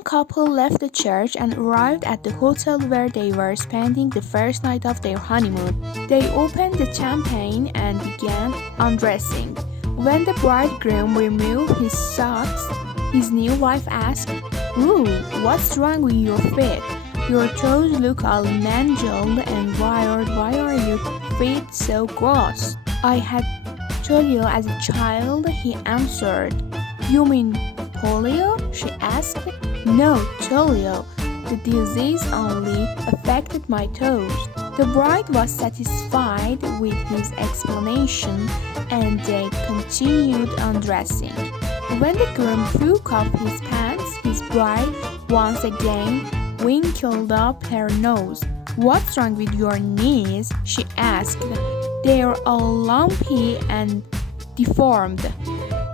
young couple left the church and arrived at the hotel where they were spending the first night of their honeymoon. They opened the champagne and began undressing. When the bridegroom removed his socks, his new wife asked, "Ooh, what's wrong with your feet? Your toes look all mangled and wired. Why are your feet so gross?" "I had told you as a child," he answered. "You mean polio?" she asked. "No, polio. The disease only affected my toes." The bride was satisfied with his explanation, and they continued undressing. When the groom took off his pants, his bride once again wrinkled up her nose. "What's wrong with your knees?" she asked. "They're all lumpy and deformed."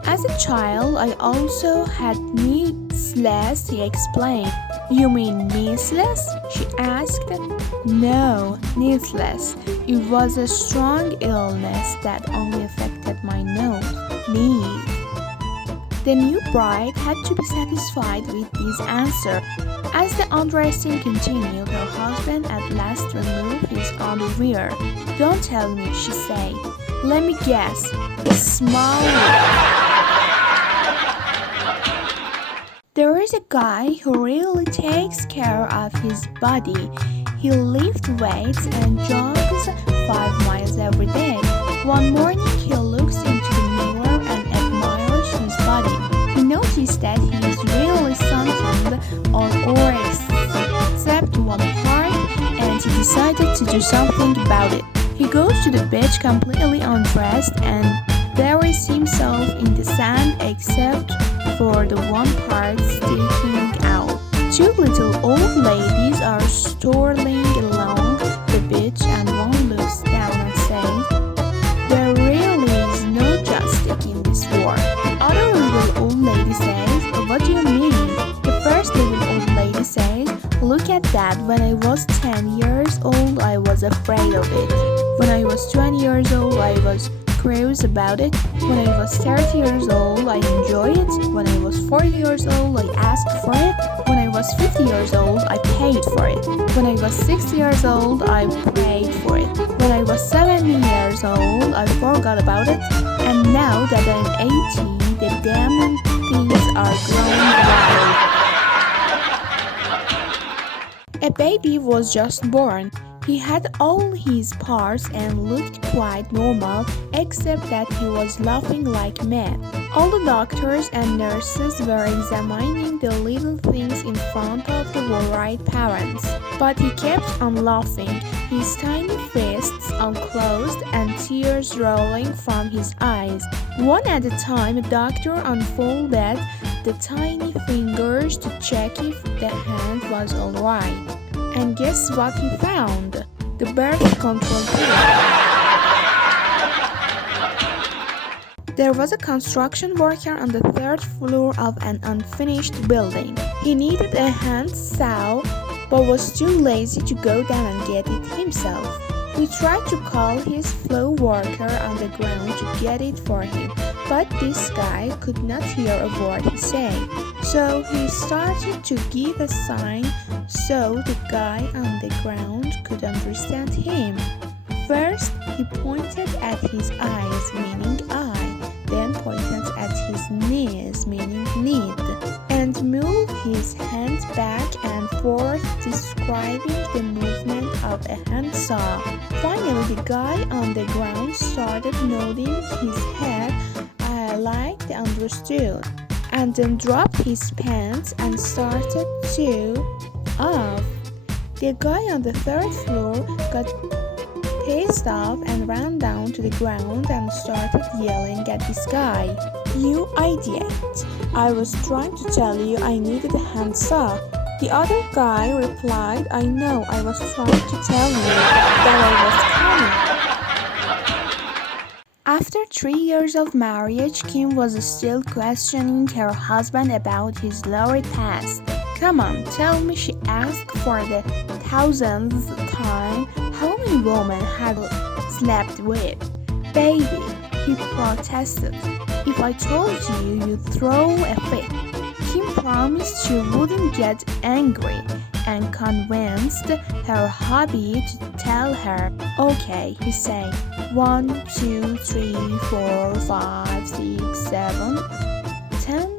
"As a child, I also had kneesless," he explained. "You mean kneesless?" she asked. "No, kneesless. It was a strong illness that only affected my knees." The new bride had to be satisfied with this answer. As the undressing continued, her husband at last removed his underwear. "Don't tell me," she said. "Let me guess. Small." There is a guy who really takes care of his body. He lifts weights and jogs 5 miles every day. One morning he looks into the mirror and admires his body. He noticed that he is really sunken all over except one part, and he decided to do something about it. He goes to the beach completely undressed and buries himself in the sand except for the one part sticking out. 2 little old ladies are strolling along the beach, and one looks down and says, "There really is no justice in this world." The other little old lady says, "What do you mean?" The first little old lady says, "Look at that. When I was 10 years old, I was afraid of it. When I was 20 years old, I was curious about it. When I was 30 years old, I enjoyed it. When I was 40 years old, I asked for it. When I was 50 years old, I paid for it. When I was 60 years old, I prayed for it. When I was 70 years old, I forgot about it. And now that I'm 80, the damn things are growing wild." A baby was just born. He had all his parts and looked quite normal, except that he was laughing like mad. All the doctors and nurses were examining the little things in front of the worried parents. But he kept on laughing, his tiny fists unclosed and tears rolling from his eyes. One at a time, the doctor unfolded the tiny fingers to check if the hand was alright. And guess what he found? The birth control pill. There was a construction worker on the 3rd floor of an unfinished building. He needed a hand saw, but was too lazy to go down and get it himself. He tried to call his floor worker on the ground to get it for him, but this guy could not hear a word he said. So he started to give a sign so the guy on the ground could understand him. First, he pointed at his eyes, meaning eye, then pointed at his knees, meaning need, and moved his hands back and forth, describing the movement of a handsaw. Finally, the guy on the ground started nodding his head like they understood, and then dropped his pants and started to off. The guy on the 3rd floor got pissed off and ran down to the ground and started yelling at this guy. "You idiot! I was trying to tell you I needed a handsaw." The other guy replied, "I know, I was trying to tell you that I was coming." After 3 years of marriage, Kim was still questioning her husband about his lower past. "Come on, tell me," she asked for the 1000th time, "how many women have slept with?" "Baby," he protested, "if I told you, you'd throw a fit." Kim promised she wouldn't get angry and convinced her hubby to tell her. Okay, he said. 1, 2, 3, 4, 5, 6, 7, 10.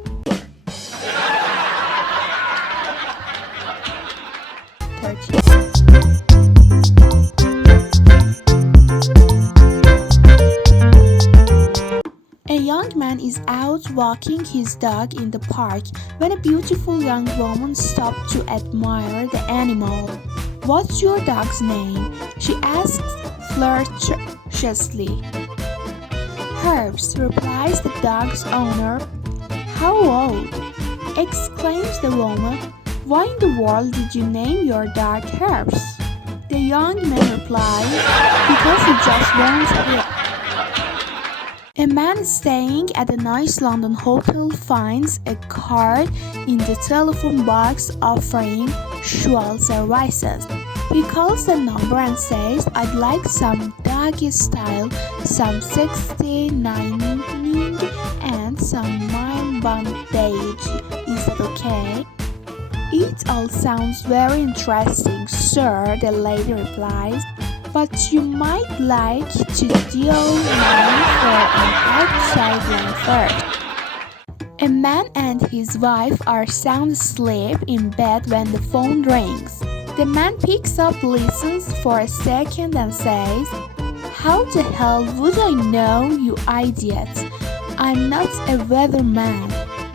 A young man is out walking his dog in the park when a beautiful young woman stopped to admire the animal. "What's your dog's name?" she asked flirtatiously. "Herbs," replies the dog's owner. "How old?" exclaims the woman. "Why in the world did you name your dog Herbs?" The young man replies, "Because he just wants it." A man staying at a nice London hotel finds a card in the telephone box offering sexual services. He calls the number and says, "I'd like some doggy style, some sexy nining, and some mind bondage. Is that okay?" "It all sounds very interesting, sir," the lady replies. "But you might like to deal mine for an outside one first." A man and his wife are sound asleep in bed when the phone rings. The man picks up, listens for a second and says, "How the hell would I know, you idiot? I'm not a weatherman."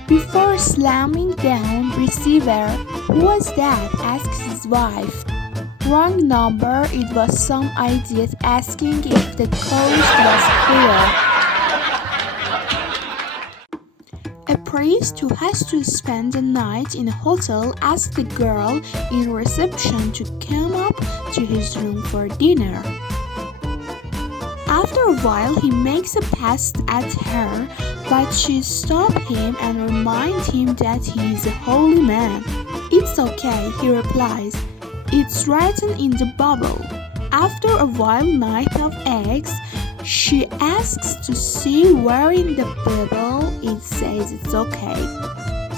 Before slamming down receiver, "Who was that?" asks his wife. "Wrong number, it was some idiot asking if the coast was clear." A priest who has to spend the night in a hotel asks the girl in reception to come up to his room for dinner. After a while, he makes a pass at her, but she stops him and reminds him that he is a holy man. "It's okay," he replies. "It's written in the Bible." After a wild night of eggs, she asks to see where in the Bible it says it's okay.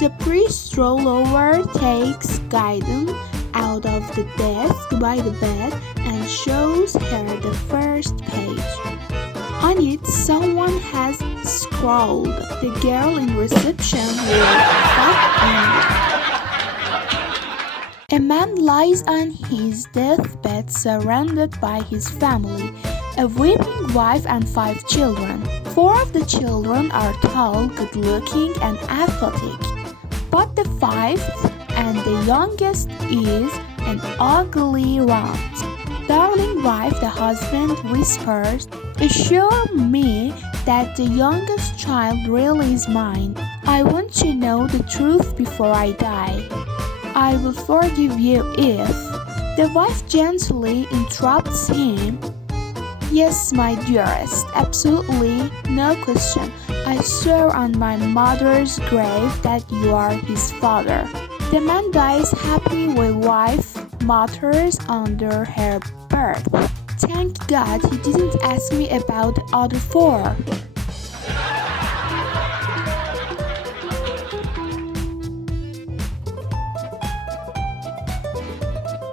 The priest rolls over, takes Gideon out of the desk by the bed, and shows her the first page. On it, someone has scrawled, "The girl in reception will fuck Andy." A man lies on his deathbed surrounded by his family, a weeping wife and 5 children. 4 of the children are tall, good-looking, and athletic, but the 5th and the youngest is an ugly runt. "Darling wife," the husband whispers, "assure me that the youngest child really is mine. I want to know the truth before I die. I will forgive you if..." The wife gently interrupts him. "Yes, my dearest, absolutely, no question. I swear on my mother's grave that you are his father." The man dies happy with wife mutters under her birth. "Thank God he didn't ask me about the other 4.